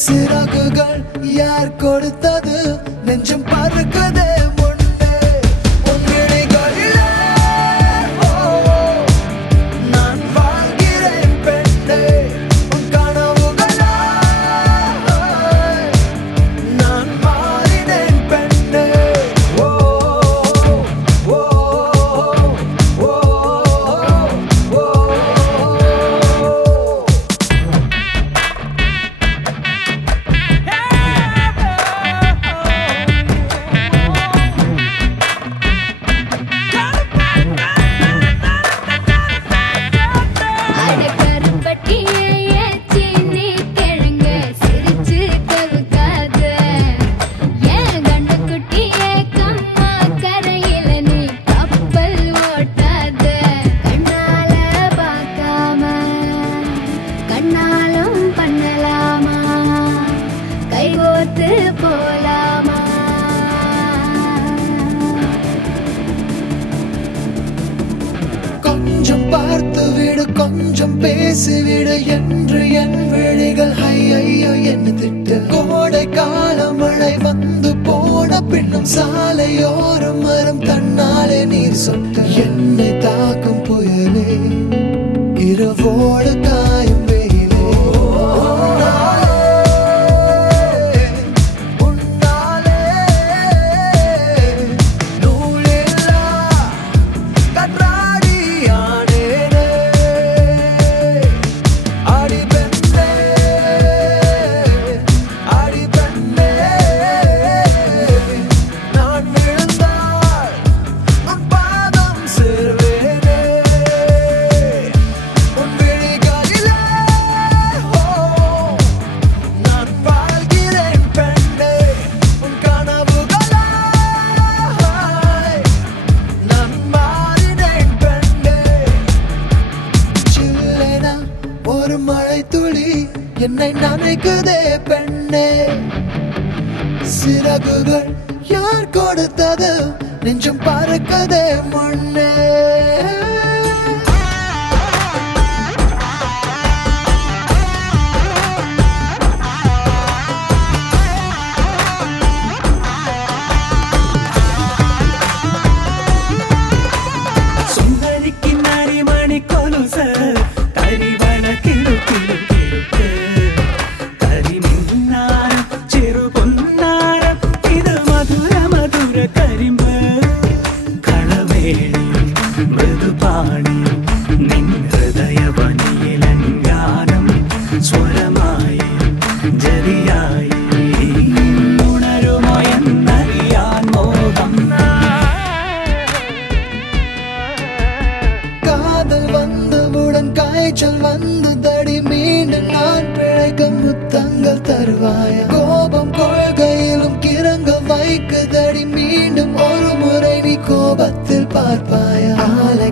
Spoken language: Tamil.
சிறகுகள் யார் கொடுத்தது நெஞ்சம் பறக்குதே முன்னே உன் விழிகளிலே நான் வாழ்கிறேன் பெண்ணே உன் கனவுகளா நான் மாறினேன் பெண்ணே ஓ ஓ ஓ ஓ கொஞ்சம் பார்த்து விடு கொஞ்சம் பேசிவிடு என்று என் விழிகள் ஐயோ என்ன திட்டு கோடை கால மழை வந்து போன பின்னும் சாலையோரம் மரம் தன்னாலே நீர் சொட்டு என்னை தாக்கும் புயலே இரவோடு காயும் வெயிலே ஒரு மழை துளி என்னை நனைக்குதே பெண்ணே சிறகுகள் யார் கொடுத்தது நெஞ்சம் பறக்குதே முன்னே வந்து தடி மீண்டும் நான் பிழைக்க முத்தங்கள் தருவாய கோபம் கொள்கையிலும் கிறங்க வைக்க தடி மீண்டும் ஒரு முறை நீ கோபத்தில் பார்ப்பாய ஆலை